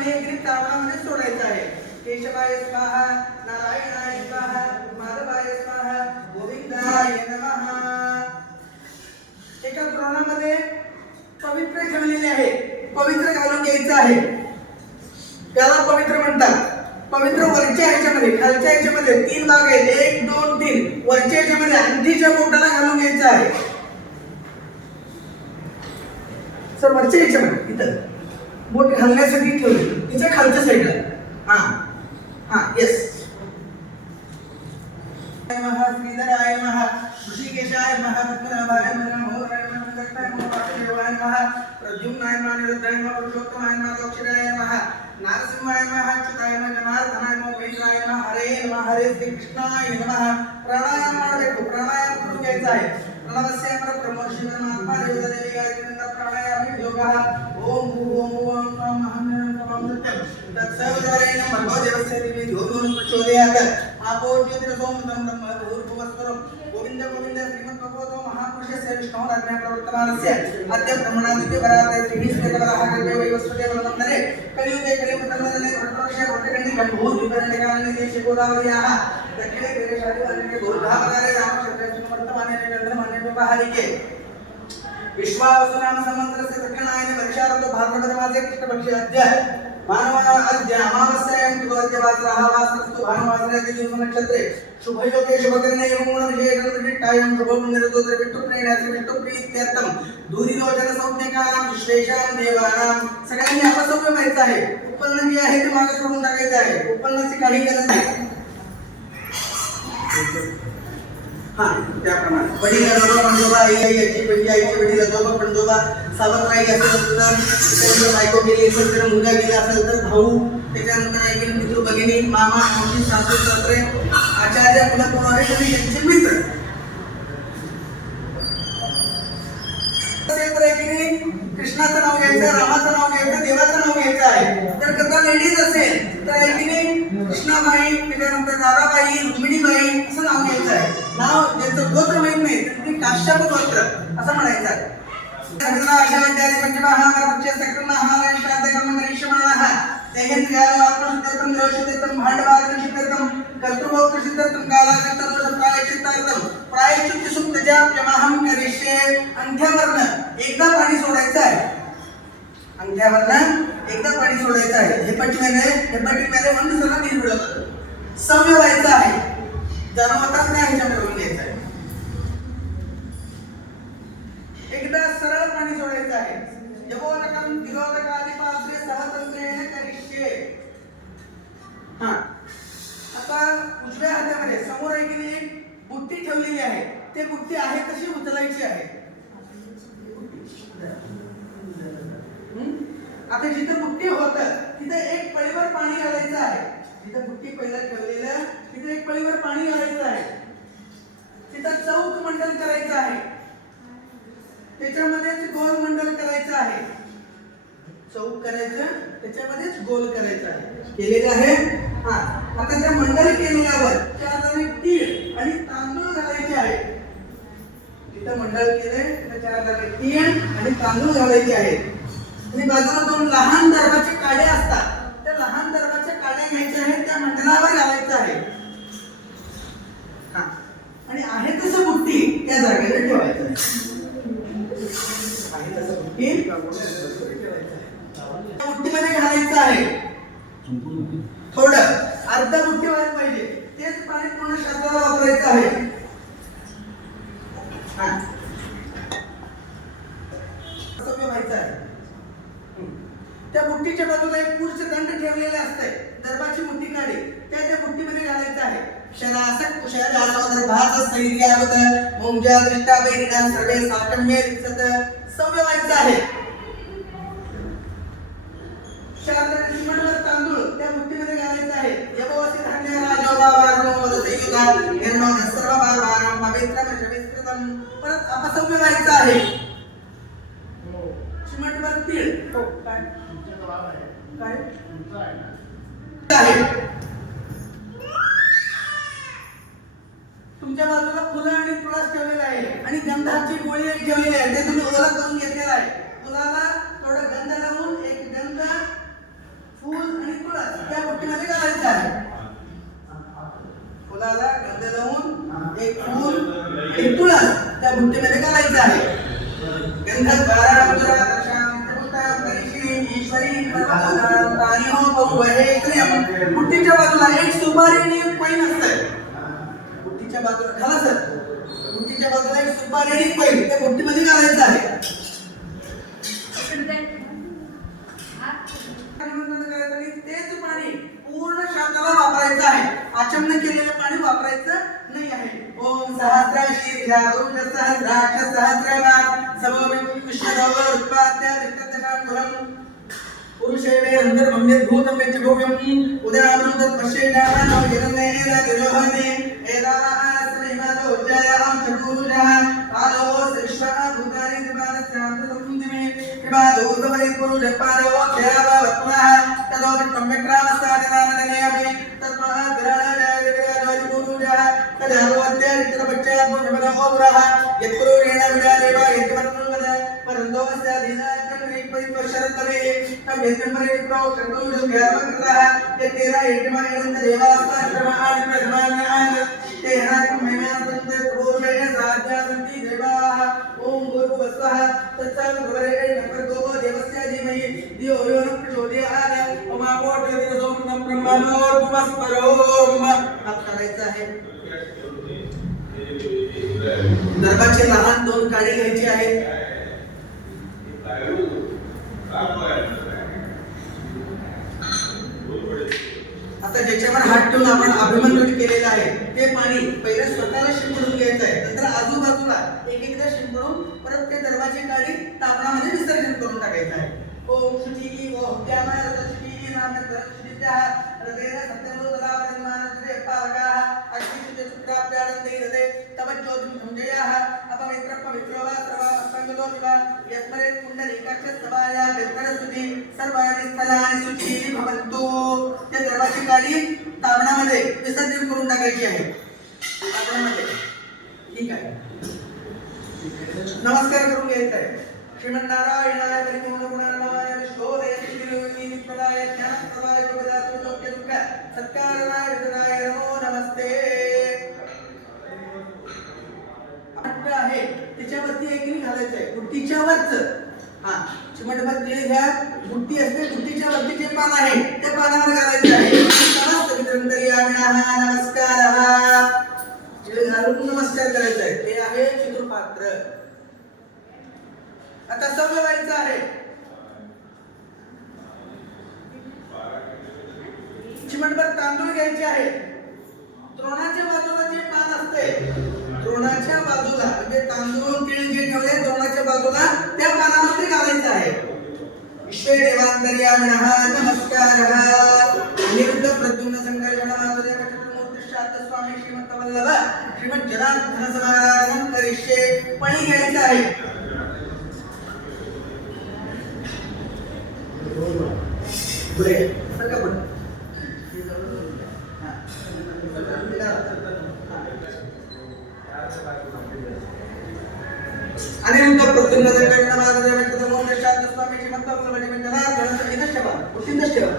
पाणी अगदी तावणामध्ये सोडायचं आहे. केशवाय स्वाहा, नारायणाय स्वाहा, माधवाय स्वाहा, गोविंदाय नमः. एका द्रोणामध्ये पवित्र ठेवलेले आहे, पवित्र घालून घ्यायचं आहे. त्याला पवित्र म्हणतात. पवित्र वरच्या ह्याच्यामध्ये, खालच्या ह्याच्यामध्ये 3 भाग आहेत, 1 2 3. वरच्या ह्याच्यामध्ये अंगठीच्या बोटाला घालून घ्यायचं आहे. सर वरच्या ह्याच्यामध्ये इथं बोट घालण्यासाठी ठेवले, तिच्या खालच्या साईडला. येस. नमः श्रीधराय नमः, ऋषिकेशाय नमः, पद्मनाभाय नमः, मोहराय नमः, कंठाय नमः, वासुदेवाय नमः, प्रद्युम्नाय नमः, निरुद्धाय नमः, पुरुषोत्तमाय नमः, दक्षिणाय नमः, नारसिंहाय नमः, अच्युताय नमः, जनार्दनाय नमः, वेदाय नमः, हरे नमः, हरे श्री कृष्णाय नमः. प्राणायाम ಮಾಡಬೇಕು. प्राणायाम करून घ्यायचा आहे. प्रणवस्य परब्रह्म शिवनात्मा देवदेवी गायत्रींद्र प्राणायाम योगः. ओम भूर्भुवः ओम महामंत्रम सत्यम तत्सवितुर्वरेण्यं भर्गो देवस्य धीमहि धियो यो नः प्रचोदयात्. आपो ज्योतिरसोमृतं ब्रह्म भूर्भुवस्वरं. गोविंद गोविंद श्रीमद्भगवतो महापुरुषस्य विष्णोराज्ञा प्रवर्तमानस्य अद्य ब्रह्मणादित्य वराते श्रीनिष्ठेतवराहकल्पे वैवस्वते वरमन्दरे कलियुगे कलियुगमण्डले भट्टवर्षे भट्टकण्डि गम्भूर विवरणकालनि देशे गोदावर्याः दक्षिणे देशादिवादिके गोर्धावरारे रामचन्द्रस्य चंद्रमान्य व्यवहारिके विश्वावसुनाम संवत्सरस्य दक्षिणायने वर्षारतो भाद्रपद मासे कृष्णपक्षे अद्य अद्य अमावास्यायां तु वासरः वासरस्तु भानुवासरे नक्षत्रे शुभयोगे शुभकरणे गुणविशेषणविशिष्टायां शुभपुण्यरतोत्र विष्णुप्रेण्यास्य विष्णुप्रीत्यर्थं दूरिलोचन संज्ञकानां विश्वेशां देवानां. सगळ्यांनी अपसव्य व्हायचं आहे. उत्पन्न जे आहे ते मागे सोडून टाकायचं आहे. उत्पन्नाची काही गरज नाही. त्याप्रमाणे वडील आजोबा पणजोबा, आई आईची पणजी, आईची वडील आजोबा पणजोबा, सावत्र आई असेल तर बायको गेली असेल तर, मुलगा गेला असेल तर भाऊ, त्याच्यानंतर आई मित्र भगिनी, मामा मावशी, सासू सासरे, आचार्य कुलगुरू आणि त्यांचे मित्र. कृष्णाचं नाव घ्यायचं, रामाचं नाव घ्यायचं, देवाचं नाव घ्यायचं आहे. तर कथा लेडीज असेल तर कृष्णाबाई, त्याच्यानंतर दादाबाई, रुक्मिणीबाई असं नाव घ्यायचं आहे. नाव ज्याचं गोत्र माहित नाही तर ते काश्यप गोत्र असं म्हणायचं आहे. एकदा पाणी सोडायचं आहे. अंगठ्यावरनं एकदा पाणी सोडायचं आहे. हेपाटीमध्ये म्हणून सगळं नीट मिळवलं. सव्य व्हायचं आहे. जाणवताच नाही ह्याच्यामध्ये घ्यायचं आहे. एकदा सरळ पाणी सोडायचं आहे. यवोनकं विरोधकादिपात्रे सहतंत्रेण करिष्ये. आता उजव्या हातामध्ये समोर आहे की नाही बुट्टी ठेवलेली आहे. ते बुट्टी आहे तशी उचलायची आहे. आता जिथं बुट्टी होतं तिथं एक पळीवर पाणी घालायचं आहे. जिथं बुट्टी पहिला ठेवलेलं तिथं एक पळीवर पाणी घालायचं आहे. तिथं चौक मंडल करायचं आहे. त्याच्यामध्येच गोल मंडल करायचं आहे. चौक करायचं, त्याच्यामध्येच गोल करायचं आहे. केलेलं आहे. आता त्या मंडल केलेल्यावर 4 दाणे तीळ आणि तांदूळ घालायचे आहे. जिथं मंडळ केलंय तिथं 4 दाणे तीळ आणि तांदूळ घालायचे आहेत. आणि बाजूला 2 लहान दर्भाचे काड्या असतात. त्या लहान दर्भाच्या काड्या घ्यायच्या आहेत, त्या मंडलावर घालायचं आहे. आणि आहे तसं बुट्टी त्या जागेवर ठेवायचं आहे. आहे तसं बुट्टी बुट्टीमध्ये घालायचं आहे. थोडं अर्धा बुट्टी व्हायला पाहिजे. तेच पाणी पूर्ण शरीराला वापरायचं आहे. व्हायचं आहे. त्या बुट्टीच्या बाजूला एक पुरुष दंड ठेवलेले असते. दर्भाची मुठी काढी त्या बुट्टीमध्ये घालायचं आहे. शरासक कुशलासोदर्भास स्थैर्यावत मुंजा दृष्टा वैरिणा सर्वे साकम्ये लिप्सत. सव्य व्हायचं आहे. 4 दाणे चिमटभर तांदूळ त्या बुट्टीमध्ये घालायचं आहे. यवोसी धान्य राजोबावारो वदसयुगा निर्मो सर्व भावानां पवित्रम शविस्कृतम. परत अपसव्य व्हायचं आहे. चिमटभर तीळ तुमच्या बाजूला फुलं आणि तुळस ठेवलेला आहे आणि गंधाची गोळी ठेवलेली आहे. ते तुम्ही ओला करून घेतलेला आहे. फुलाला थोडं गंध लावून एक गंध फूल त्या बुट्टीमध्ये घालायचं आहे. गंधद्वारा मधुरा दर्शाम नित्यपुष्टाम परिश्री ईश्वरी परमाधाम तानिहो बहुवहे क्रियम. बुट्टीच्या बाजूला एक सुपारी आणि एक पैन असतं. बुट्टीच्या बाजूला घाला सर. बुट्टीच्या बाजूला एक सुपारी आणि एक पैन त्या बुट्टीमध्ये घालायचं आहे. तेच पाणी पूर्ण शाताला वापरायचं आहे. आचमन केलेलं पाणी वापरायचं नाही आहे. ओम सहस्रशीर्षा गुरुज सहस्राक्ष सहस्रनाथ समोमिं विश्वदोवर उत्पाद्य विष्णुदशांकुलम पुरुषेवे अंतर्भम्य भूतं वेच भव्यं उदयामृतं पश्येनामो जगन्नेन दिरोहने एदास्मैमादो उज्जयां चतुर्भुजः पादो विश्वः भूतानि त्रिपादस्यां तदुन्दिमे त्रिपादो तवैपुरुष पादो ख्यावत्मः तदो विक्रमस्तादनाननेयमि तस्मात् विराजयविराजपुरुषः तदावद्यरित्रपश्चात्मनोपुरः यत्पुरुषेण विराजेव यत्वन्वद परन्दो अस्याधीनाचक्रिपरिपश्यरतवे तमेतमरिप्रो चतुर्भुजः यत्तेरा एकमायं देवास्ताश्रमाणि प्रथमान्यान् तेनाकं महिमानन्द पूर्वेण साध्यासन्ति देवाः. ओम भूर्भुवस्वः तत्सवितुर्वरेण्यं भर्गो देवस्य धीमहि धियो यो न प्रचोदयात्. ओमापो ज्योतिरसोमं ब्रह्मणोर्भुवस्परोम. हात काढायचा आहे. दर्भाचे लहान दोन काडी घ्यायची आहेत. आता ज्याच्यावर हात ठेवून आपण अभिमंत्रित केलेलं आहे ते पाणी पहिले स्वतःला शिंपडून घ्यायचं आहे. नंतर आजूबाजूला एक एकदा शिंपडून परत ते दर्भाची काडी तापणामध्ये विसर्जन करून टाकायचं आहे. ओम शुची ओम त्यामाय रतश्री नामे परश्रीत्या हृदयेन सत्यमोदला परमानंदे पावकाः अग्निशुचे सुप्राप्यानंदे हृदये तव ज्योतिं संजयाः अपवित्र पवित्रो वा सर्वा संगतो दिवा यस्मरे पुंडरीकाक्ष सभाया वेत्तरस्तुति सर्वाणि स्थलानि शुची भवन्तु. त्या दर्भाची काडी तापणामध्ये विसर्जन करून टाकायची आहे. तापणामध्ये ठीक आहे. नमस्कार करून घ्यायचा आहे. श्रीमन्नारायणाय परिपूर्णगुणार्णवाय विश्वोदयश्रीनिर्विघ्नी निष्फलाय ज्ञानप्रदाय योगदातु लोक्यदुःख सत्कारणाय विददाय नमो नमस्ते. अट्ट आहे त्याच्यावरती एक घालायचं आहे. बुट्टीच्या वरच हा चिमटभर तेल घ्या. बुट्टी असते बुट्टीच्या वरती जे पान आहे त्या पानावर घालायचं आहे. समस्त मित्रंतर्यामिनः नमस्कारः. तेल घालून नमस्कार करायचा आहे. ते आहे चतुर्पात्र. आता सव्य व्हायचं आहे. चिमटभर तांदूळ घ्यायचे आहे. द्रोणाच्या बाजूला जे पान असते द्रोणाच्या बाजूला म्हणजे तांदूळ तीळ जे ठेवले द्रोणाच्या बाजूला त्या पानामध्ये घालायचं आहे. विश्वे देवांतर्यामिनः नमस्कारः. अनिरुद्ध प्रद्युम्न संकर्षण माधुर्य कटकमूर्ती शांत स्वामी श्रीमंत वल्लभ श्रीमद जनार्दन समाराधनं करिष्ये. पाणी घ्यायचं आहे. पुढे सरका पुढे. अनिरुद्ध प्रद्युम्न संकर्षण माधुर्य कटकमूर्ती शांत स्वामी श्रीमंत वल्लभ श्रीमद जनार्दन इथंच ठेवा. उठीतच ठेवा.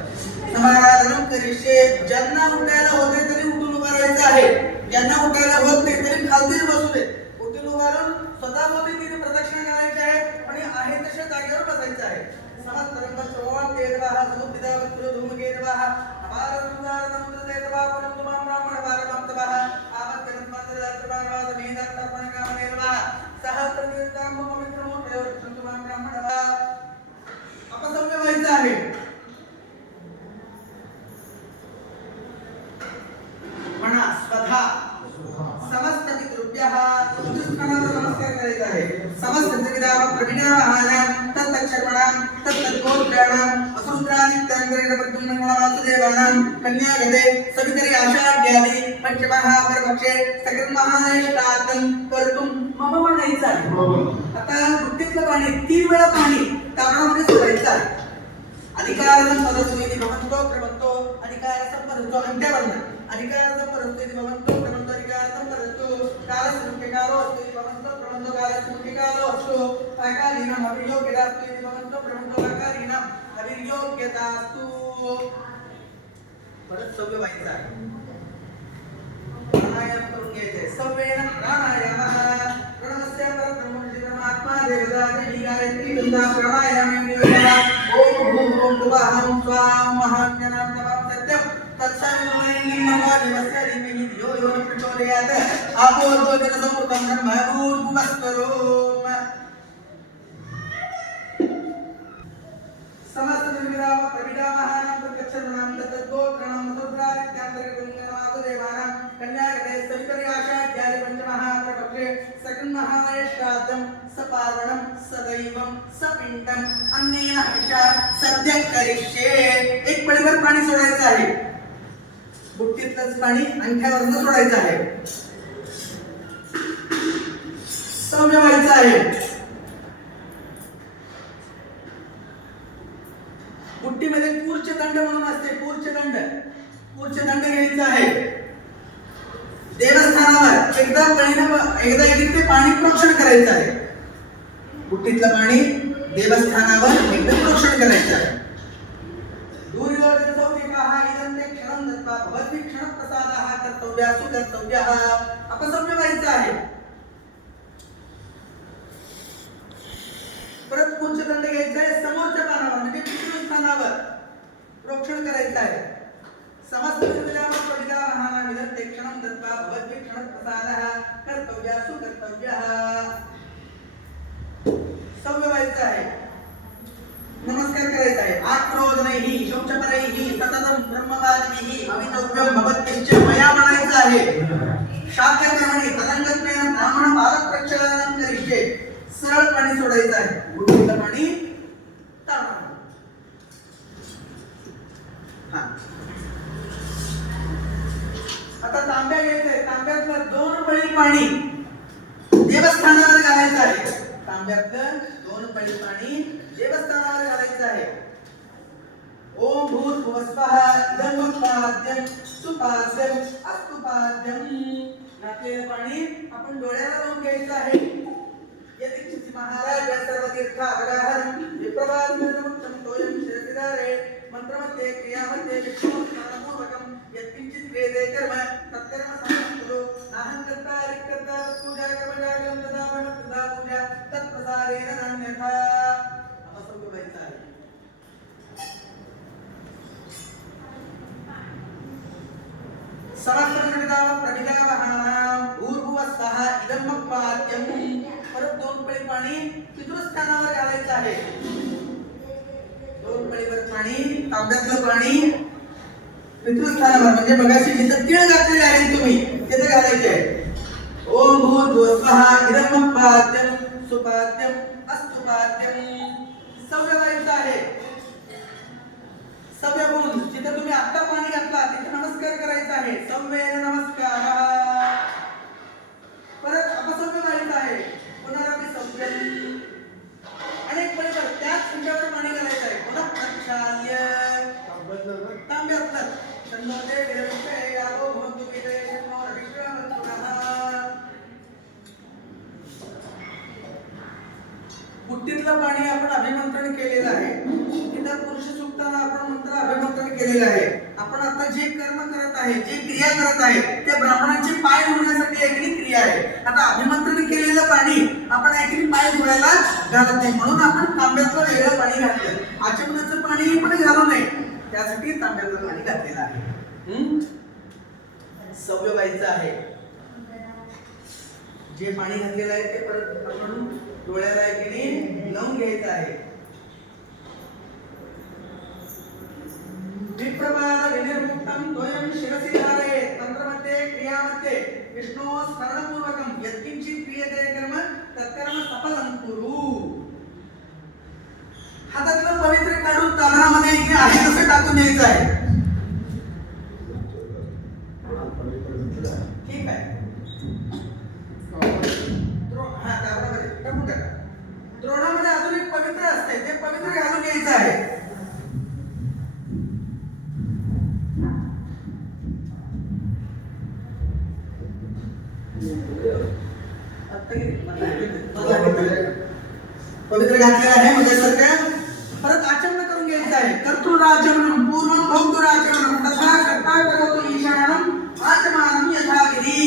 समाराधनं करिष्ये. ज्यांना उठायला होते तरी उठून उभा राहायचं आहे. ज्यांना उठायला होत नाही तरी खालतीच बसू दे. उठून उभारून स्वतःभोवती तीन प्रदक्षिणा घालायच्या आहेत आणि आहे तशा जागेवर बसायचं आहे. समस्त रंगस्वभाव देवः समुद्रवत्रो धूमकेतवः अपारसुंदर समुद्रदेवः परंतुमां ब्राह्मण भारतभक्तवः आवत्यनस्मात्रदात्रभारवाद मेधात्तर्पणकामनेर्वः सहस्रतीर्थां पवित्रमो प्रयोजन्तुमां ब्राह्मणवः. अपसम्य व्हायचं आहे. म्हणा स्वधा समस्त पितृभ्यः चतुष्कणाचा नमस्कार करायचा आहे. समस्त त्रिविधाः प्रविणामहानां तत्तक्षर्मणां तत्तद्गोत्राणां असुत्रादित्यंतरेण प्रद्युम्न वासुदेवानां कन्यागते सवितरी आषाढ्यादि पंचमहापरपक्षे सकलमहायष्टार्थं कर्तुं मम म्हणायचं आहे. आता बुट्टीतलं पाणी 3 वेळा पाणी तापणामध्ये सोडायचं आहे. अधिकारं पदस्वेति भवन्तो प्रवन्तो अधिकारं परंतो अंत्यवर्ण अधिकारं परंतो भवन्तो प्रवन्तो अधिकारं परंतो कालसंख्यकारो अस्ति भवन्तो प्रवन्तो कालसंख्यकारो अस्तु काकालीनां अभियोग्यतास्तु भवन्तो प्रवन्तो काकालीनां अभियोग्यतास्तु. परत सव्य व्हायचं आहे. प्राणायाम करून घ्यायचे. सव्येन प्राणायामः प्रणवस्य परमात्मा देवता गायत्री गंगा प्राणायाम ओम भूम भुवः स्वाम महाज्ञानं तमं सत्यं तत्सवितुर्वरेण्यं भर्गो देवस्य धीमहि धियो यो न प्रचोदयात् आपो भोजनसमृतं ब्रह्म भूर्भुवस्वरोम समस्त निर्विराम प्रविदामहानां प्रत्यक्षरणां तद्गोत्रणां मुद्रादित्यांतरगुणगणमातुदेवानां कन्यागते सवितर्याशाध्याय पंचमहाप्रपक्षे सकन्महालय श्राद्धं सपार्वणं सदैवं सपिंडं अन्नेन हविषा सद्य करिष्ये। एक पळीभर पाणी सोडायचं आहे, बुट्टीतलंच पाणी अंगठ्यावरून सोडायचं आहे, सौम्य व्हायचं आहे। बुट्टीमध्ये कूर्चदंड म्हणून असते, कूर्चदंड घ्यायचा आहे। देवस्थानावर एकदा इथे पाणी प्रोक्षण करायचं आहे, बुट्टीतलं पाणी देवस्थानावर एकदा प्रोक्षण करायचं आहे। दूरयोजन सौतिकाः इदन्ते क्षणं दत्त्वा भवद्भिः क्षणप्रसादः कर्तव्यासु कर्तव्यः। अपसम्य व्हायचं आहे। परत कूर्चदंड घ्यायचा आहे, समोरच्या पानावर म्हणजे पितृस्थानावर प्रोक्षण करायचं आहे। समस्त विद्याम परिदामहानां विदन्ते क्षणं दत्त्वा भवद्भिः क्षणप्रसादः कर्तव्यासु कर्तव्यः। सौम्य व्हायचं आहे, नमस्कार करायचा आहे। आक्रोधनैः शौचपरैः सततं ब्रह्मवादिभिः अवितव्यं भवत्यश्च मया म्हणायचं आहे। शाक्यकर्मणि तदंगत्वेन ब्राह्मण पादप्रक्षालनं करिष्ये। सरळ पाणी सोडायचं आहे, बुट्टीतलं पाणी ताळायचं। आता तांब्या घ्यायचंय, तांब्यातलं 2 पळी पाणी देवस्थानावर घालायचं आहे। तांब्यातलं 2 पळी पाणी देवस्थानावर घालायचं आहे। ओम भूर्भुवस्वः इदमुत्पाद्यं सुपाद्यं अस्तुपाद्यं। घातलेलं पाणी आपण डोळ्याला लावून घ्यायचं आहे। यदिच्छति महाराज सर्वतीर्थावगाहनं विप्रवादमुक्तं तोयं शिरसिधारे। मंत्रमध्ये क्रियामध्ये विष्णुस्मरणपूर्वकं यत्किंचित् क्रियते कर्म तत्कर्म समस्तु नाहं कर्ता रिक्कर्ता पूजा कर्मजागं तदा तदा पूजा तत्प्रसारेण नान्यथा। अपसम्य व्हायचं आहे। समस्तनिर्विदाम प्रविदामहानां भूर्भुवस्वः इदमुत्पाद्यं। परत 2 पळी पाणी पितृस्थानावर घालायचं आहे। 2 पळीभर पाणी, तांब्यातलं पाणी पितृस्थानावर म्हणजे बघाशी जिथं तीळ घातलेले आहेत तुम्ही तिथे घालायचे आहे। ओम भूर्भुवस्वः इदमुत्पाद्यं सुपाद्यं अस्तुपाद्यं। सौम्य व्हायचं आहे। सौम्य होऊन जिथं तुम्ही आता पाणी घातला तिथे नमस्कार करायचा आहे, सौम्येन नमस्कारः। परत अपसम्य व्हायचं आहे, पुनरपि सौम्यं। अनेक पळीभर त्याच ह्याच्यावर पाणी घालायचं आहे, पुन्हा प्रक्षाल्य तांब्यातलं छंदोदे विरमिष्टे यावो भवन्तु विदे शन्नो विश्वमत्पुनः। बुट्टीतलं पाणी आपण अभिमंत्रण केलेलं आहे, तिथं पुरुष सुक्ताना आपण मंत्र अभिमंत्रण केलेलं आहे। आपण आता जे कर्म करत आहे, जे क्रिया करत आहे ते ब्राह्मणांचे पाय धुण्यासाठी एक क्रिया आहे। आता अभिमंत्रण केलेलं पाणी आपण ऐकली पाय धुवायला घालत नाही, म्हणून आपण तांब्यातलं वेगळं पाणी घातलं। आचमनाचं पाणी पण घालू नये त्यासाठी तांब्यातलं पाणी घातलेलं आहे। सौम्य व्हायचं आहे। जे पाणी घातलेलं आहे ते परत आपण डोळ्याला एकीने लावून घ्यायचं आहे। विप्रवाद विनिर्मुक्तं तोयं शिरसि धारयेत्। मंत्रमध्ये क्रियामध्ये विष्णु स्मरणपूर्वकं यत्किंचित् क्रियते कर्म तत्कर्म सफलं कुरु। हातातलं पवित्र काढून तांदळामध्ये इकडे आहे तसं टाकून द्यायचं आहे। ठीक आहे। द्रोणामध्ये अजून एक पवित्र असते, ते पवित्र घालून घ्यायचं आहे। पवित्र घातलेलं आहे माझ्यासारखं। परत आचमन करून घ्यायचं आहे। कर्तुराचमनं पूर्वं भौतुराचमनं तथा कर्ता करोतु ईशानं आचमनं यथाविधि।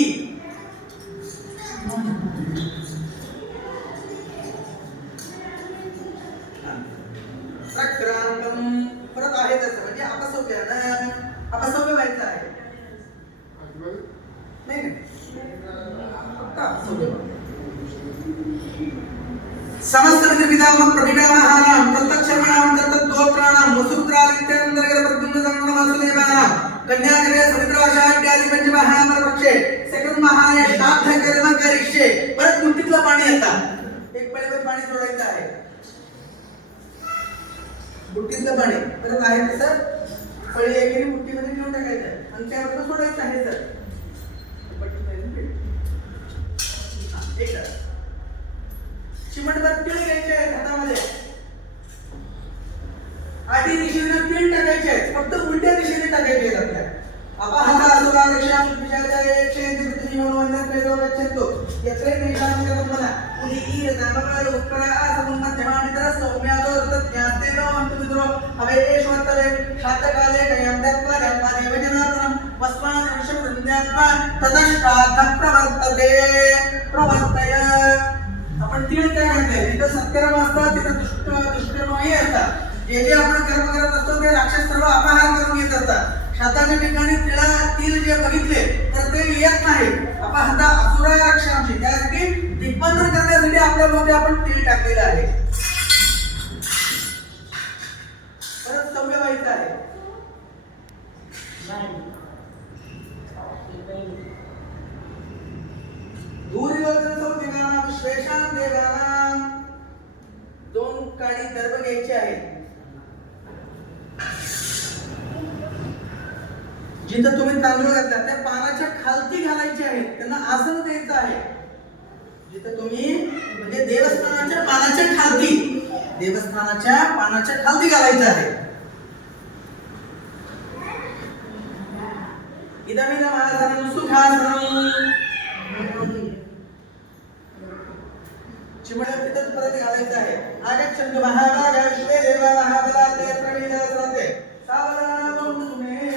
विधाम प्रविधामहानां तत्तक्षरणां तत्तद्गोत्राणां वसुत्रादित्यन्तर्गत प्रद्युम्नसंगमवासुदेवानां कन्यागरे समुद्राशा इत्यादी पंचमहामरपक्षे सेकंड महाने श्राद्ध कर्म करिष्ये. परत मुठीतलं पाणी येतं. एक पळीवर पाणी सोडायचं आहे. मुठीतलं पाणी परत आहे तसं पळी एकेने मुठीमध्ये ठेवून टाकायचं आणि त्यावर सोडायचं आहे. सर चिमटभर तीळ घ्यायचे आहेत हातामध्ये. आधी दिशेने तीळ टाकायचे आहेत, फक्त उलट्या दिशेने टाकायचे आहेत आपल्या. अपहता असुरारक्षां विचारयेक्षेंति पृथ्वी मनोवन्यं प्रेतो गच्छन्तो यत्रे तेषां कर्मणा उदीर नामकाल उत्परा असमुन्मध्यमानितर सौम्यादो तज्ञातेन वन्तुद्रो अवेश्वत्तवे शातकाले कयं दत्वा जन्मादेव जनार्दनं वस्मान् वर्षवृन्द्यात्मा ततश्राद्ध प्रवर्तय. आपण तीळ काय म्हणते, जिथं सत्कर्म असतात तिथं दुष्कर्मही असतात. जे आपण कर्म करत असतो ते राक्षस सर्व अपहार करून येत असतात. श्राद्धाच्या ठिकाणी तीळ जे बघितले तर ते येत नाही. अपहता असुरारक्षांशी त्यासाठी दिग्बंधन करण्यासाठी आपल्या मध्ये आपण तीळ टाकलेलं आहे. परत सौम्य व्हायचं आहे. धूरिवज्रसौदिगानां विश्वेशां देवानां दोन काडी दर्भ घ्यायचे आहेत. जिथं तुम्ही तांदूळ घातला त्या पानाच्या खालती घालायचे आहेत. त्यांना आसन द्यायचं आहे. जिथं तुम्ही म्हणजे देवस्थानाच्या पानाच्या खालती घालायचं आहे. इदमिदमासनं सुखासनं. चिमड्या तिथंच परत घालायचं आहे. आगच्छन्तु महाभागा विश्वे देवा महाबलाते प्रवीणसरते सावधानं तुम्ही.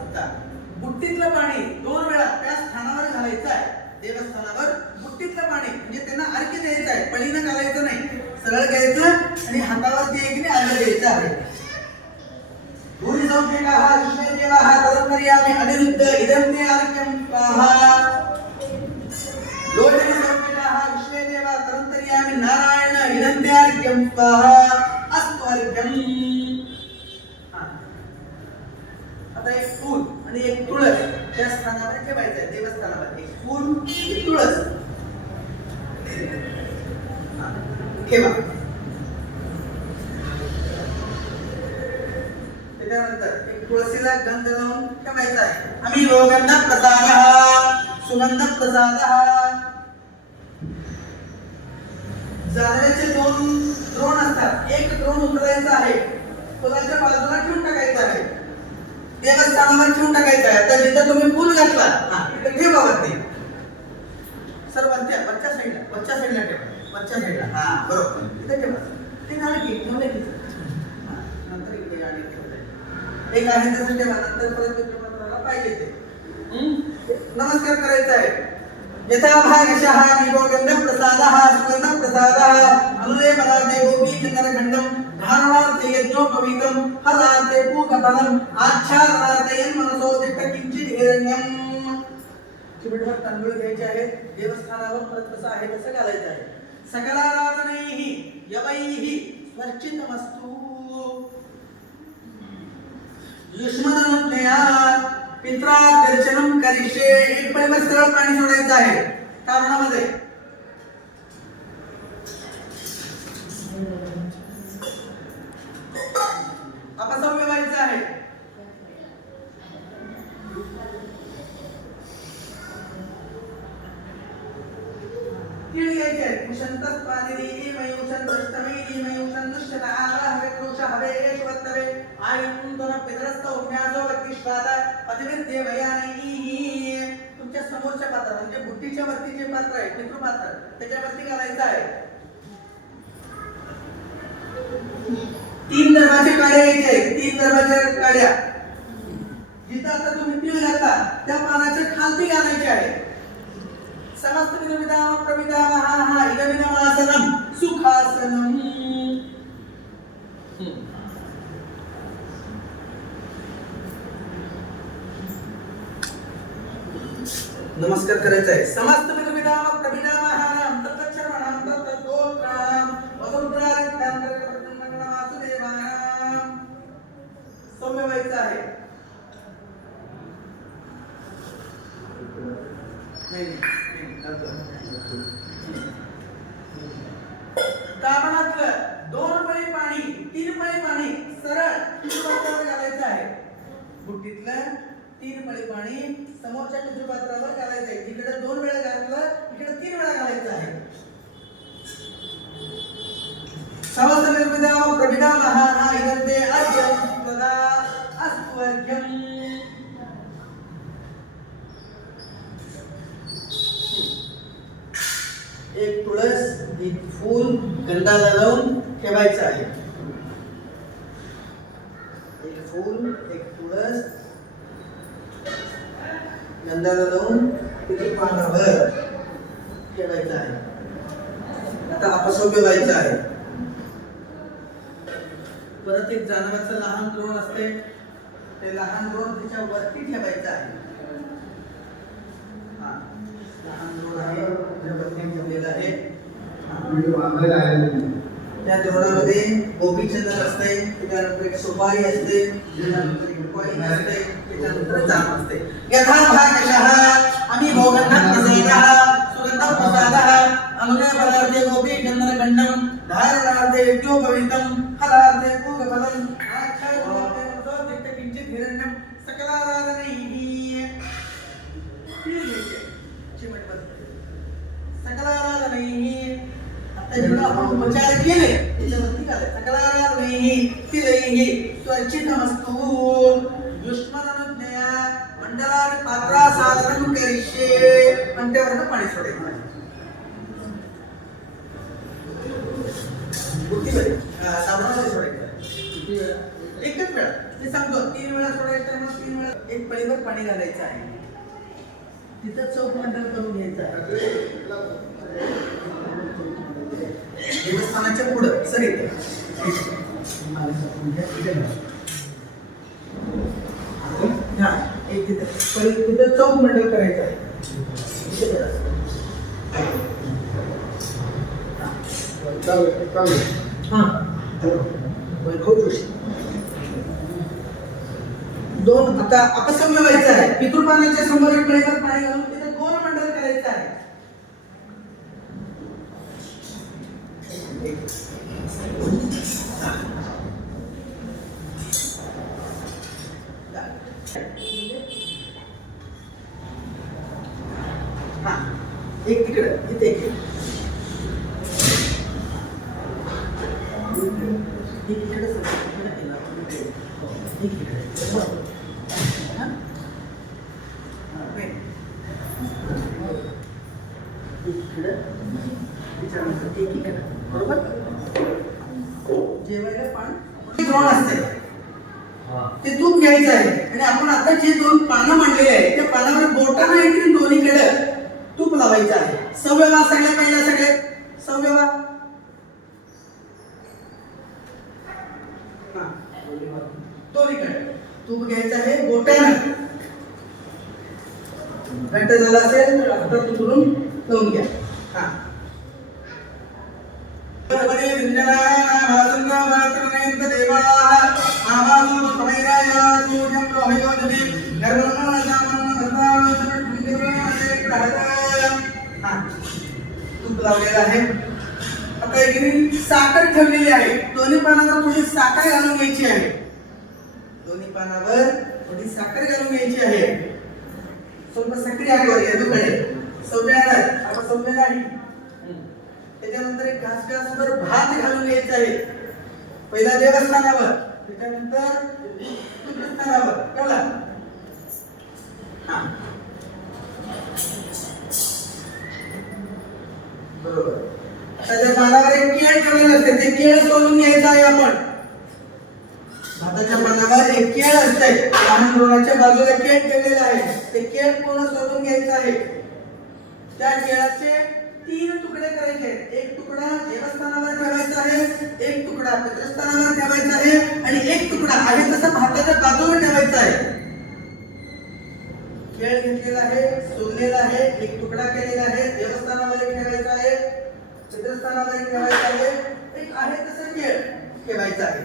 आता बुट्टीतलं पाणी 2 वेळा त्या स्थानावर घालायचं आहे. देवस्थानावर बुट्टीतलं पाणी म्हणजे त्यांना अर्घ्य द्यायचं आहे. पळीनं घालायचं नाही, सरळ घ्यायचं आणि हातावरती एकने अर्घ्य द्यायचं आहे. भूरि सौम्यकाः विश्वे देवाः तदन्तर्यामि अनिरुद्ध इदं ते अर्घ्यं स्वाहा. लोचने सौम्यकाः विश्वे देवा तदन्तर्यामि नारायण इदं ते अर्घ्यं स्वाहा. अस्तु अर्घ्यं. आता एक फूल आणि एक तुळस त्या स्थानावर ठेवायचं आहे. देवस्थानावर एक फूल एक तुळस ठेवा. त्यानंतर एक तुळशीला गंध लावून ठेवायचा आहे. आम्ही गंध प्रसादः सुगंध प्रसादः. जाळ्याचे 2 द्रोण असतात. एक द्रोण उचलायचा आहे, फुलाच्या बाजूला ठेवून टाकायचा आहे. देवस्थानावर ठेवून टाकायचं आहे. आता जिथं तुम्ही फूल घातला तिथं ठेवा वरती. सर वरच्या साईडला ठेवा. वरच्या साईडला बरोबर तिथे ठेवा. ते झालं की नंतर इकडे गाडी ठेवते. एक आहे तसं ठेवा. नंतर परत मित्रमंडळाला पाहिजे ते नमस्कार करायचा आहे. यथा भागशः निगोगंध प्रसादः सुगंध प्रसादः अनुलेपनाते गोपी चंद्रखंडम धारणार्थे यज्ञोपवीतम हरार्थे पूगफलम आच्छादनार्थे मनसो दिष्टकिंचित हिरण्यम. चिमटभर तांदूळ घ्यायचे आहेत. देवस्थानावर परत कसं आहे तसं घालायचं आहे. सकलाराधनैः यवैः स्वर्चितमस्तु. युष्मदनुज्ञया पित्रादर्शनं करिष्ये. एक पळीवर सरळ पाणी सोडायचं आहे तारणामध्ये. अपसौम्य व्हायचं आहे. तीळ घ्यायचे आहेत. उशंतस पादिनी मयूषंतष्टमीनी मयूषंतष्टत आला हवे क्रोश हवे येशवत्तवे आयुंतन पितरस्त उम्याजो वक्तिश्वादा पतिविद्ये वयानी. तुमच्या समोरच्या पात्र म्हणजे बुट्टीच्या वरती जे पात्र आहे पितृपात्र त्याच्यावरती घालायचं आहे. 3 दरवाजे काढ्या घ्यायचे. 3 दरवाजे काढ्या जिथं आता तुम्ही तीळ घातला त्या पानाच्या खालती घालायचे आहे. समस्त विधाम प्रविधामः इदमिदमासनं सुखासनं. नमस्कार. नमस्कार करायचा आहे. समस्त पितृपितामह प्रपितामहानां तत्तच्छर्वणां तत्तोत्रां वसुरुद्रादित्यान्तर्गतप्रतिमंगलं वासुदेवानां सौम्य व्हायचं आहे. कामनातलं 2 पळी पाणी 3 पळी पाणी सरळ पितृपात्रावर घालायचं आहे. बुट्टीतलं 3 पळी पाणी समोरच्या पितृपात्रावर घालायचं आहे. इकडे 2 वेळा घातलं, इकडे 3 वेळा घालायचं आहे. समस्त पितृपितामह प्रपितामहानां इदन्ते अर्घ्यं तदा अस्तु अर्घ्यम्. एक तुळस, एक फूल गंधाला लावून ठेवायचं आहे. एक फूल, एक तुळस गंधाला लावून पितृपात्रावर ठेवायचं आहे. आता अपसव्य व्हायचं आहे. परत एक जानवाचं लहान द्रोण असते, ते लहान द्रोण त्याच्या वरती ठेवायचं आहे. लहान द्रोण आहे वरती ठेवलेलं आहे. त्या द्रोणामध्ये गोपीचंदन असते, त्याच्यानंतर एक सुपारी असते, त्याच्यानंतर एक कॉईन असते, त्याच्यानंतर जाम असते. यथा भागशः आम्ही भोगन्नाथ प्रसादः सुगन्धः प्रसादः अनुनय पदार्थे गोपीचंदन गंडम धारणार्थे यज्ञोपवीतं फलार्थे पूगफलं आच्छादनार्थे मृतोदिक्त किंचित हिरण्यं सकलाराधनैः. सकलाराधनैः आता जेव्हा आपण उपचार केले त्याच्यावरती घालायचं. सकलाराधनैः तिलैः स्वर्चितमस्तु युष्मदनुज्ञया मंडलानि पात्रासादनं करिष्ये. अंत्यावरनं पाणी सोडायचं. बुट्टीमध्ये साबणामध्ये सोडायचं. एकच वेळा मी सांगतो 3 वेळा सोडायचं. मग 3 वेळा एक पळीवर पाणी घालायचं आहे. तिथं चौक मंडल करून घ्यायचं आहे. देवस्थानाच्या पुढं सर इथे एक तिथं चौक मंडल करायचं आहे. दोन आता अपसव्य व्हायचं आहे. पितृपानाच्या समोर एक पळीवर पाणी घालून तिथे 2 मंडल करायचं आहे. एक तिकडे इथे एक इकडे बरोबर. जेवायला पाणी द्रोण असते ते तूप घ्यायचं आहे. आणि आपण आता जे 2 पानं मांडलेले आहेत त्या पानावर बोटाने एकूण दोन्हीकडे तूप लावायचं आहे. सव्यवा सगळ्या पहिल्या सगळे सव्यवा. दोन्हीकडे तूप घ्यायचं आहे बोटाने. घट्ट झाला असेल तर आता तुकडून लावून घ्या. तूप लावलेलं आहे. आता एक साखर ठेवलेली आहे. दोन्ही पानावर थोडी साखर घालून घ्यायची आहे. दोन्ही पानावर थोडी साखर घालून घ्यायची आहे. ಸ್ವಲ್ಪ ಸಕ್ರಿಯ ಆಗಿ ಎರಡು ಕಡೆ सौम्याला आपण सौम्य नाही. त्याच्यानंतर एक घासभर भात घालून घ्यायचा आहे. पहिला देवस्थानावर, त्याच्यानंतर पितृस्थानावर. कळलं? बरोबर. त्याच्या पानावर एक केळ ठेवलेलं असते, ते केळ सोलून घ्यायचं आहे आपण. भाताच्या पानावर एक केळ असते, लहान द्रोणाच्या बाजूला केळ ठेवलेलं आहे, ते केळ पूर्ण सोलून घ्यायचं आहे. त्या केळाचे 3 तुकडे करायचे. एक तुकडा देवस्थानावर ठेवायचा आहे, एक तुकडा पितृस्थानावर ठेवायचा आहे आणि एक तुकडा आहे तसा भाताच्या बाजूला ठेवायचा आहे. केळ घेतलेला आहे, बोललेला आहे, एक तुकडा केलेला आहे, देवस्थानावर एक ठेवायचा आहे, पितृस्थानावर एक ठेवायचा आहे, एक आहे तसं ठेवायचं आहे.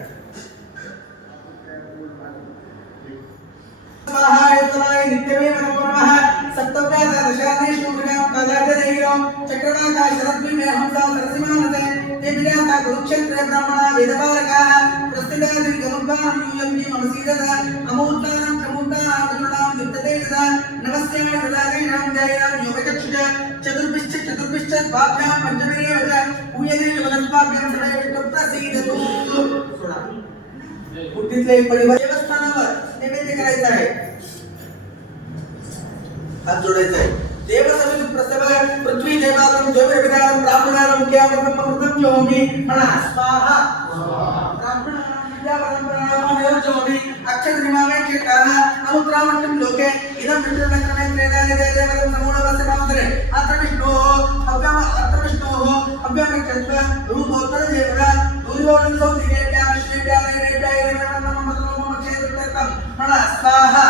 स्वाहा यत्राय नित्यमेव नमः सप्तव्या दशाने श्लोकया पदार्थनेयो चक्रवाका शरद्विमे हंसा सरसिमानते ते विद्याता कुरुक्षेत्र ब्राह्मणा वेदपारकाः प्रस्थितादि गमुद्वानं यूयं ममसीदता अमूर्तानं प्रमुद्दानं तरुणां नित्यतेजसा नमस्यामि विलासेनां ध्यायामि योगचक्षुष चतुर्भिश्च द्वाभ्यां पञ्चमेव च उयने वदत्वाभ्यां सर्वैः प्रसीदतु. सोडा कुठलीतले एक परिवार देवस्थानावर नैवेद्य करायचा आहे, हात जोडायचा आहे. देव समित प्रसव पृथ्वी देवानं देवविदानं ब्राह्मणानं मुख्यामृतं जोमी म्हणा स्वाहा. ब्राह्मणानं विद्यावरं जोमी अक्षरनिमावे चित्ताः अमुद्रावट्टं लोके इदं विष्णुरक्रमे त्रेदानि देववरं समूढवस्य मावतरे अत्र विष्णोः अव्यमक्षत्व रूपोत्तर देवरा दूरवरं सौदिनेभ्यः विष्णुभ्यः म्हणा स्वाहा.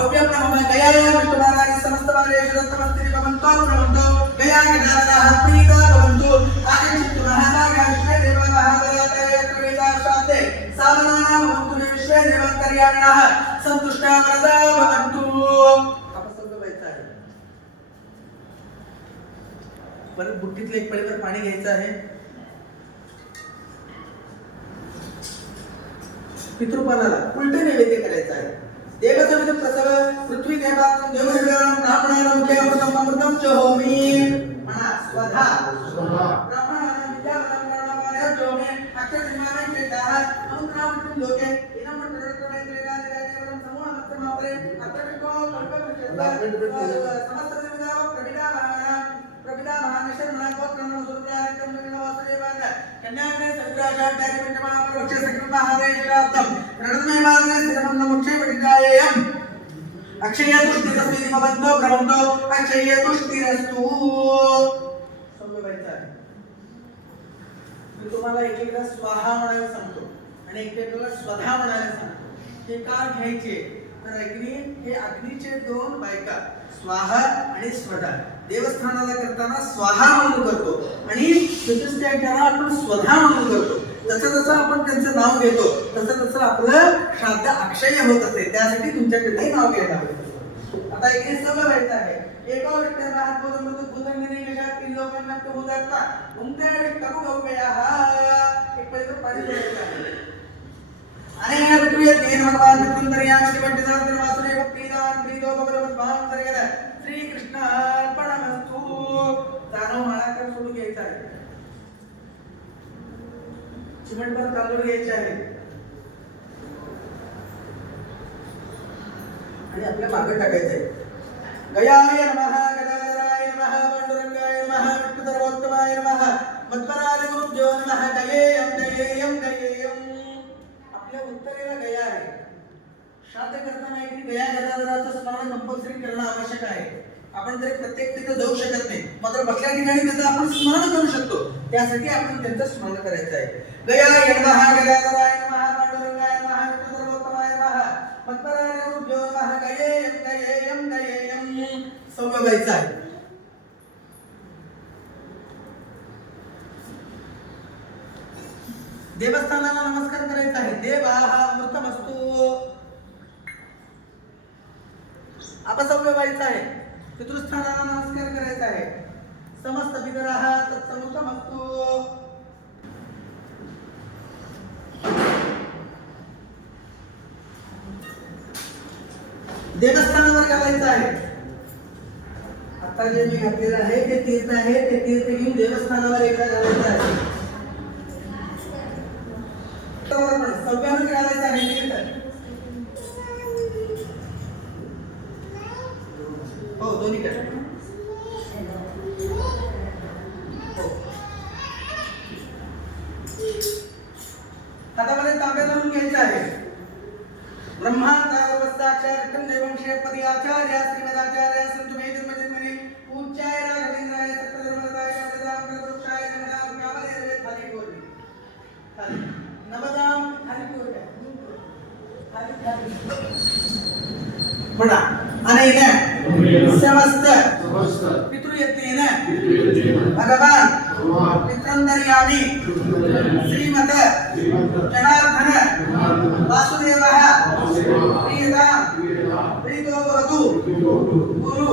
अव्यम नमः गयाय विष्णुभागानि समस्तवारेषु दत्तमस्ति भवन्तो भवन्तो गया गदाधराः प्रीता भवन्तु आगच्छन्तु महाभागा विश्वे देवा महाबलाय यत्र वेदाशान्ते सावधाना भवन्तु विश्वे देवान्तर्यामिणः सन्तुष्टा वरदा भवन्तु. अपसंग व्हायचा आहे. परत बुट्टीतले एक पळीवर पाणी घ्यायचं आहे. पितृपणाला उलट नैवेद्य करायचा आहे. देवसमित प्रसव पृथ्वी देवानं देवविदानं ब्राह्मणानं मुख्यामृतं अमृतं जोमी म्हणा स्वधा. ब्राह्मणानं विद्यावरं ब्रह्मवारं जोमी अक्षरनिमावे चित्ताः अमुद्रावट्टं लोके इदं विष्णुरक्रमे त्रेदानि देववरं समूढवस्य मावतरे अत्र विष्णोः समस्त देवताः प्रभिदा महानिशर्मणा गोत्रं सुरप्रारितं विनवासदेवान कन्याने सविराजाध्याय पंचमहापरोक्ष संकल्पहारेश्वरार्थं रणमेवाग्रे स्थिरमन्नमुक्षे पठितायेयम् अक्षयतुष्टिरस्ति भवन्तो भ्रमन्तो अक्षयतुष्टिरस्तु. समजायचं आहे. मी तुम्हाला एक एकदा स्वाहा म्हणायला सांगतो आणि एक एकदा स्वधा म्हणायला सांगतो. हे का घ्यायचे तर हे अग्नीचे दोन बायका स्वाहा आणि स्वधा देवस्थानाला करताना स्वाहा म्हणून करतो आणि चतुष्टयाला आपण स्वधा म्हणून करतो. जसं जसं आपण त्यांचं नाव घेतो तसं तसं आपलं श्राद्ध अक्षय होत असते. त्यासाठी तुमच्याकडे नाव घ्यायला हवं. आता एक सगळं व्हायचं आहे. एका व्यक्तीला हात बोलून भूतंगिनी विषयात तीन लोकांना तो होतात उमत्या व्यक्तरू गौगया एक पहिले पाणी सोडायचं आहे. आणि पृथ्वी तीन भगवान पितृंतर्यामी पंडितांतर वासुदेव प्रीदान प्रीतो भगवद्भान तर्यदा श्री कृष्ण अर्पणमस्तु. दानव माळाकर सोडून घ्यायचा आहे. चिमटभर तांदूळ घ्यायचे आहे आणि आपल्या मागे टाकायचे आहे. गयाय नमः गदाधराय नमः पांडुरंगाय नमः विष्णुधर्मोत्तमाय नमः मत्पराय गुरुभ्यो नमः गयेयं गयेयं गयेयं. आपल्या उत्तरेला गया आहे. श्राद्ध करताना एक गया गदाधराचं स्मरण कंपल्सरी करणं आवश्यक आहे. आपण तरी प्रत्येक तिथे जाऊ शकत नाही, मात्र बसल्या ठिकाणी त्याचं आपण स्मरण करू शकतो. त्यासाठी आपण त्यांचं स्मरण करायचं आहे. गयाय नमः गदाधराय नमः पांडुरंगाय नमः विष्णुधर्मोत्तमाय नमः मत्पराय गुरुभ्यो नमः गयेयं गयेयं गयेयं. संयोगायचं आहे. देवस्थानाला नमस्कार करायचा आहे. देवाः अमृतमस्तु. अपसव्य व्हायचं आहे. पितृस्थानाला नमस्कार करायचा आहे. समस्त पितराः तत्समृतमस्तु. देवस्थानावर घालायचं आहे. आता जे मी घातलेलं आहे ते तीर्थ आहे. ते तीर्थ घेऊन देवस्थानावर एकदा घालायचं आहे. सव्यानं घालायचं आहे तीर्थ. हो दोन्ही कडे. हातामध्ये तांब्या धरून घ्यायचं आहे. ब्रह्मांडावरवस्ताचार्यं देवं श्रेयपदी आचार्य श्रीमदाचार्य संत मेदिर्मदिर्मनि पूज्याय राघवेंद्राय सत्यधर्मदाय वृद्धांगवृक्षाय नमः कामदेवे खाली बोल खाली नमदाम खाली बोल खाली खाली बडा आणि इने समस्त पितृयत्नेन भगवान पितृंदर्यामी श्रीमत जनार्दन वासुदेवः प्रियतां प्रीतो भवतु गुरु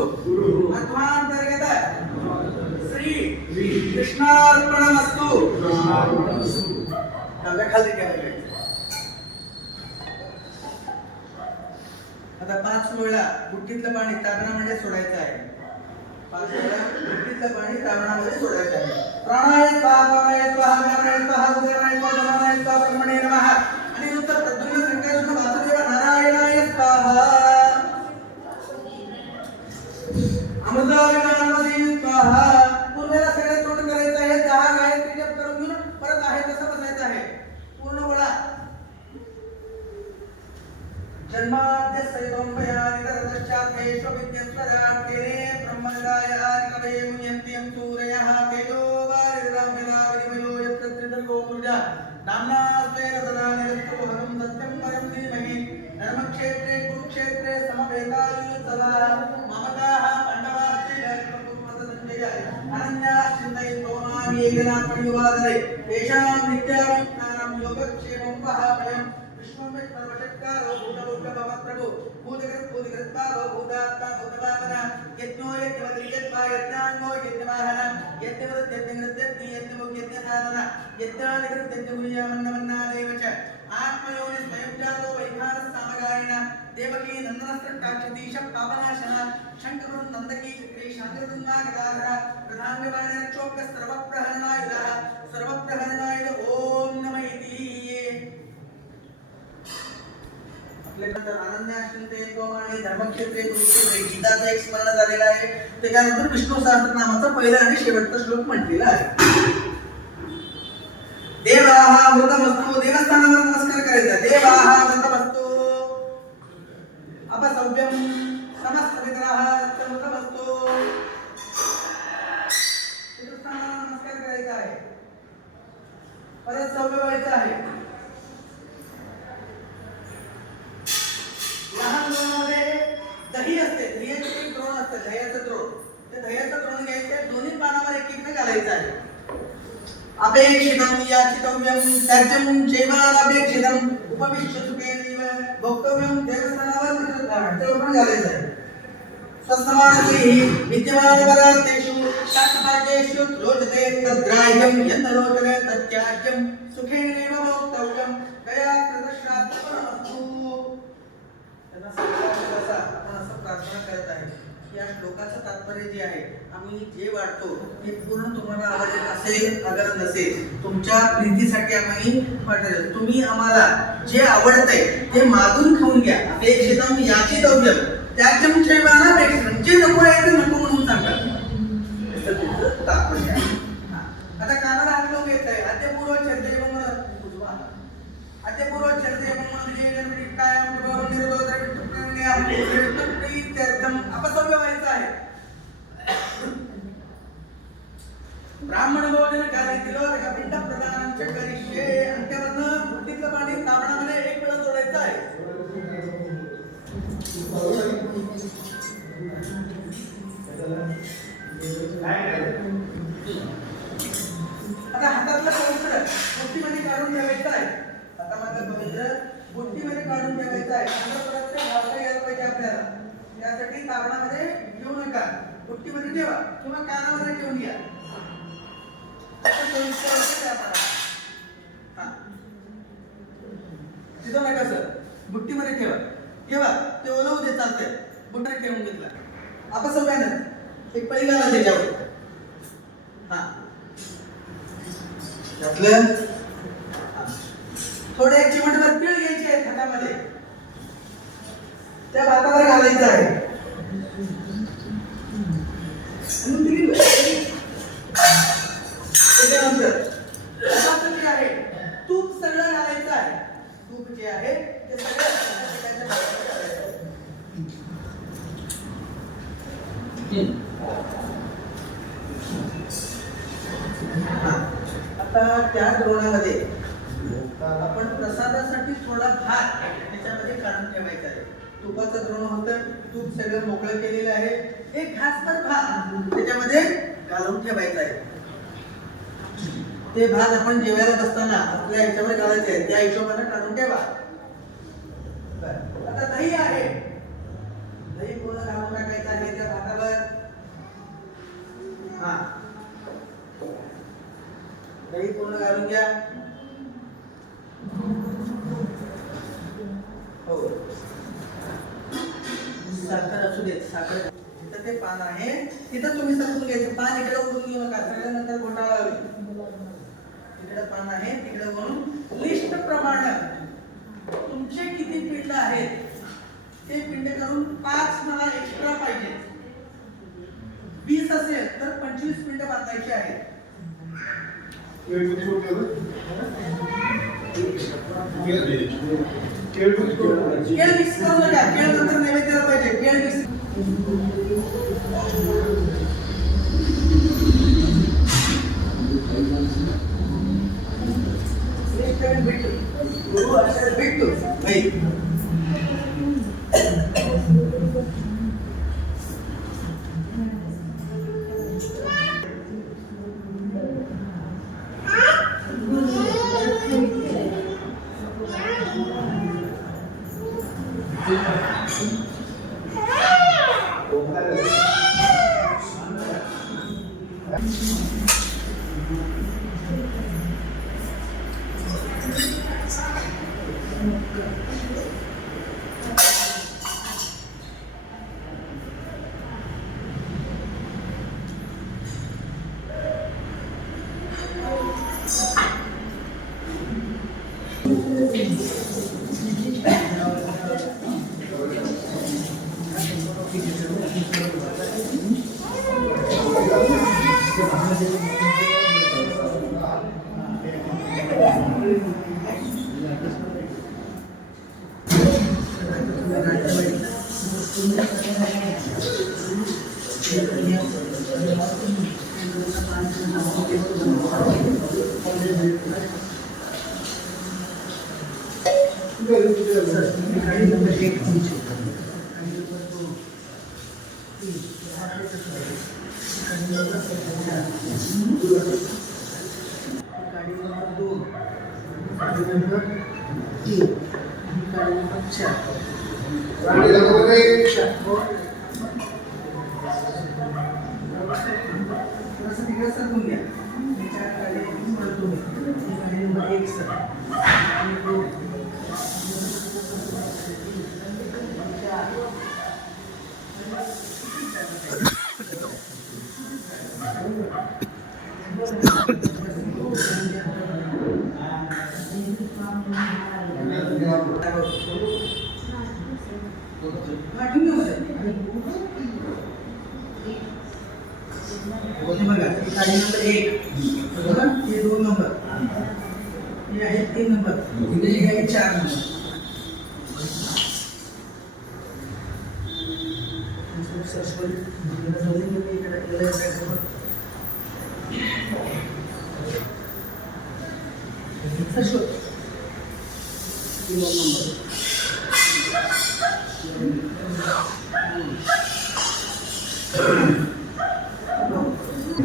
मध्वान्तर्गत श्री कृष्णार्पणमस्तु. खाली घ्या. आता 5 वेळा बुट्टीतलं पाणी ताबणामध्ये सोडायचं आहे. 5 वेळा बुट्टीतलं पाणी ताबणामध्ये सोडायचं आहे. प्राणाय स्वाहा प्राणाय स्वाहा प्राणाय स्वाहा उदराय स्वाहा धर्माय स्वाहा ब्रह्मणे नमः. आणि नंतर प्रद्युम्न संकर्षण वासुदेव नारायणाय स्वाहा अमृताविनामधी स्वाहा. पूर्वेला सगळे तोंड करायचं आहे. 10 गायत्री जप करून घेऊन परत आहे तसं बसायचं आहे. पूर्ण बोला. जन्माद्यस्य तोंभयानितरतश्चात्मेष विद्यस्वराट्टेने ब्रह्मगायादिकवये मुह्यन्त्यं सूरयः तेजो वारिराम्यनावरिमयो यत्र त्रिदर्गो पुरुषः नाम्ना स्वेन सदा निरस्तोऽहं सत्यं परं धीमहि. धर्मक्षेत्रे कुरुक्षेत्रे समवेतायुत्सवः ममताः पाण्डवाः श्रीराजकुमारसञ्जय अनन्याः चिन्तयन्तो मां ये जनाः परिवादरे तेषां नित्याभियुक्तानां योगक्षेमं वहामयम्. विश्वमे सर्वशक्तारो भूतभूतभवप्रभु भूतकृत्पावो भूतात्मा भूतभावना यज्ञो यज्ञवद्रियत्वा यज्ञाङ्गो यज्ञवाहन यज्ञवृद्ध्यज्ञवृद्ध्यग्नि यज्ञमुख्यज्ञसाधन यज्ञानिकृत्यज्ञमुह्यामन्नमन्नादेव च आत्मयोनि स्वयं जातो वैखानः सामगायिन देवकी नन्दनस्त्रटाक्षतीश पापनाशन शङ्करं नन्दकी चक्रे शान्तिरुन्मा गदाधर प्रधानवाणि चोक्कस्त्रवप्रहरणायुधः सर्वप्रहरणायुध ओम नमः इति. आपल्याकडे अनन्याश्चिंतयन्तो आणि धर्मक्षेत्रे कुरुक्षेत्रे गीताचं एक स्मरण झालेलं आहे. त्याच्यानंतर विष्णू सहस्रनामाचा पहिला आणि शेवटचा श्लोक म्हटलेला आहे. देवाः अमृतमस्तु. देवस्थानावर नमस्कार करायचा. देवाः अमृतमस्तु अपसव्यं समस्त पितराः अमृतमस्तु. देवस्थानावर नमस्कार करायचा आहे. परत सव्य व्हायचं आहे. लहान द्रोणामध्ये दही असते. दह्याचे एक द्रोण असते. दह्याचं द्रोण. ते दह्याचं द्रोण घ्यायचं. दोन्ही पानावर एक एक घालायचं आहे. अपेक्षितं याचितव्यं त्याज्यं चैवानपेक्षितं उपविश्य सुखेनैव भोक्तव्यं. देवस्थानावर तेवढं घालायचं आहे. स्वस्तमानैः विद्यमानपदार्थेषु शास्त्रभाग्येषु रोचते तद्ग्राह्यं यन्न रोचते तत्याज्यं सुखेनैव भोक्तव्यं. कया कृतश्राद्धपरमस्तु. आपण असं प्रार्थना करत आहे. या श्लोकाचं तात्पर्य जे आहे, आम्ही जे वाटतो ते पूर्ण तुम्हाला आवडेल असेल अगर नसेल तुमच्या प्रीतीसाठी आम्ही वाटत. तुम्ही आम्हाला जे आवडतंय ते मागून खाऊन घ्या. अपेक्षितं याचितव्यं त्याज्यं चैवानपेक्षितं. जे नको आहे ते नको म्हणून सांगा. असं तुमचं तात्पर्य आहे. आता कानाला हात लावून घ्यायचं आहे. अद्यपूर्व चर्चेवं उजवा अद्यपूर्व चर्चेवं कायम अपसव्य व्हायचं आहे. ब्राह्मण भोजन कार्य तिलोदक पिंड प्रदान करिष्ये. अंत्यवरनं बुट्टीतलं पाणी तांबणामध्ये एक वेळा सोडायचं आहे. आता हातातलं पवित्र बुट्टीमध्ये काढून ठेवायचं आहे. हातामधलं पवित्र बुट्टीमध्ये काढून ठेवायचं आहे. घालता यायला पाहिजे आपल्याला. त्यासाठी ताबणामध्ये घेऊ नका. बुट्टीमध्ये ठेवा किंवा कानामध्ये ठेवून घ्या. तिथं नका सर. बुट्टीमध्ये ठेवा. ठेवा ते ओलं होते चालतंय. बुट्टीमध्ये ठेवून घेतला. अपसव्यानं एक पळी घाला त्याच्यावर. घातलं. थोडे एक चिमटभर तीळ घ्यायचे आहे हातामध्ये. त्या भातावर घालायचं आहे. त्याच्यानंतर जे आहे तूप सगळं घालायचं आहे. तूप जे आहे ते सगळं आता त्या द्रोणामध्ये आपण प्रसादासाठी थोडा भात त्याच्यामध्ये काढून ठेवायचा आहे. तुपाचं द्रोण होतं, तूप सगळं मोकळं केलेलं आहे. एक घासभर भात त्याच्यामध्ये घालून ठेवायचा आहे. ते भात आपण जेवायला बसताना आपल्या ह्याच्यावर घालायचे आहे, त्या हिशोबाने काढून ठेवा. आता दही आहे, दही पूर्ण घालून टाकायचं आहे त्या भातावर. हा, दही पूर्ण घालून घ्या. हो, साखर असू दे, साखर. तिथं ते पान आहे, तिथं तुम्ही समजून घ्यायचं. पान इकडे ओढून घेऊ नका, नंतर घोटाळा होईल. इकडे पान आहे, तिकडे वरून लिस्ट प्रमाणे तुमचे किती पिंड आहेत ते पिंड करून 5 मला एक्स्ट्रा पाहिजे. 20 असेल तर 25 पिंड बांधायचे आहेत. केळ मिक्स करू नका, केळ नंतर नैवेद्याला पाहिजे. केळ मिक्स भेटतो.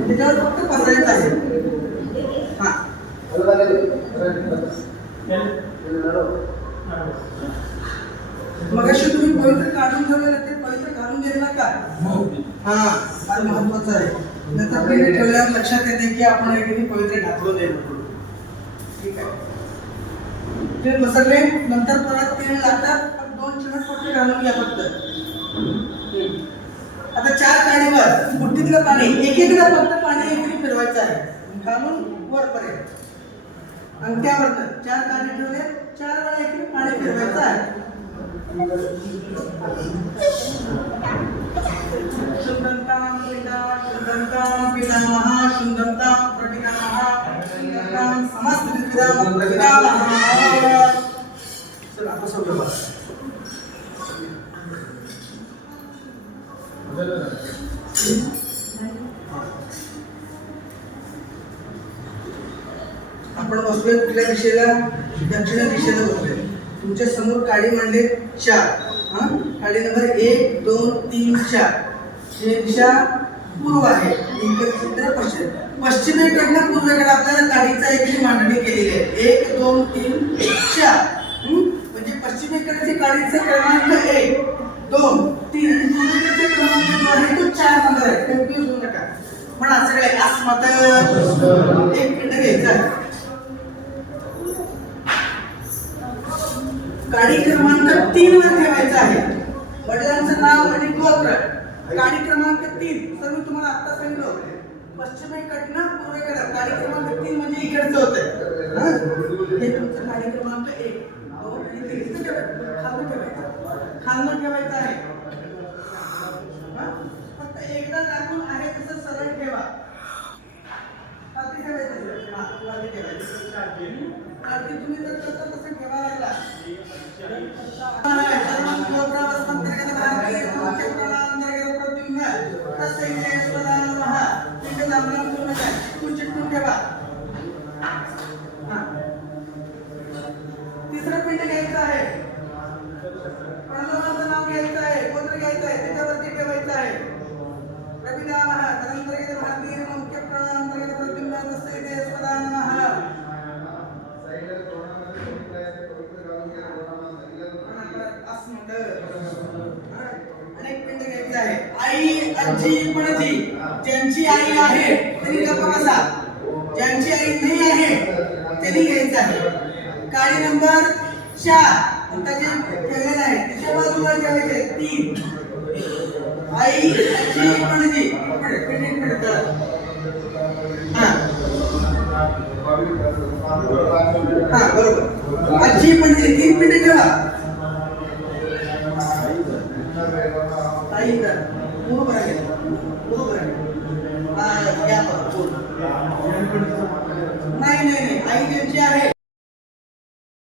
त्याच्यावर फक्त पसरायचं आहे. हा, मग अशी तुम्ही पवित्र काढून ठेवलेलं ते पवित्र घालून गेला का? हा, फार महत्वाचं आहे. नंतर पहिले ठेवल्यावर लक्षात येते की आपण एखादी पवित्र घातलो नाही. ठीक आहे, ते पसरले. नंतर परत तेल लागतात, 2 चिमट फक्त घालून घ्या फक्त. आता 4 काडीवर बुट्टीतलं पाणी एकीकडे फक्त पाणी एकीकडे फिरवायचं आहे, घालून वरपर्यंत. अंगठ्यावरनं 4 काडी ठेवले, 4 वेळा एकीकडे पाणी फिरवायचं आहे. शुद्धंतां पितामह शुद्धंतां प्रपितामह शुद्धंतां समस्त पितामह प्रपितामह. चला आता सोडलं बघा. आपण बसलोय कुठल्या दिशेला? दक्षिण दिशेला बसलोय. तुमच्या समोर काडी मांडले 4. हा काडी नंबर 1 2 3 4 ही दिशा पूर्व आहे इकडे पश्चिम पश्चिमेकडनं पूर्वेकडे आपल्याला काडीचा एक मांडणी केलेली आहे 1 2 3 4 म्हणजे पश्चिमेकडचे काडीचा क्रमांक 1 2 3 आणि पूर्वेकडचे क्रमांक जो आहे तो 4 नंबर आहे कन्फ्यूज होऊ नका म्हणा सगळे अस्मत एक मिनिट घ्यायचं आहे काडी क्रमांक 3 वर ठेवायचा आहे वडिलांचं नाव आणि गोत्र काडी क्रमांक 3 सर मी तुम्हाला आता सांगितलं पश्चिमेकडनं पूर्वेकडे काडी क्रमांक 3 म्हणजे इकडचं होतं हां हे तुमचं काडी क्रमांक 1 2 आणि 3 इथे खालनं ठेवायचं आहे हां फक्त एकदा टाकून आहे तसं सरळ ठेवा खाली ठेवायचं हां खाली ठेवायचं खाली तुम्ही जर तसं ठेवा लागला तिसरं पिंड घ्यायचं आहे प्रणवाचं नाव घ्यायचं आहे गोत्र घ्यायचं आहे त्याच्यावरती ठेवायचं आहे रविदा महा तदंतर्गत भारतीय मुख्य प्रणांतर्गत प्रद्युम्न तस्यैते स्वदा नमः अनेक पिंड घ्यायचं आहे आई आजी पणजी ज्यांची आई आहे त्यांनी गप्पा बसा ज्यांची आई नाही आहे त्यांनी घ्यायचं आहे काडी नंबर 4 आता जे ठेवलेलं आहे त्याच्या बाजूला ठेवायचे 3 आई आजी पणजी हां बरोबर आजी पणजी 3 पिंड ठेवा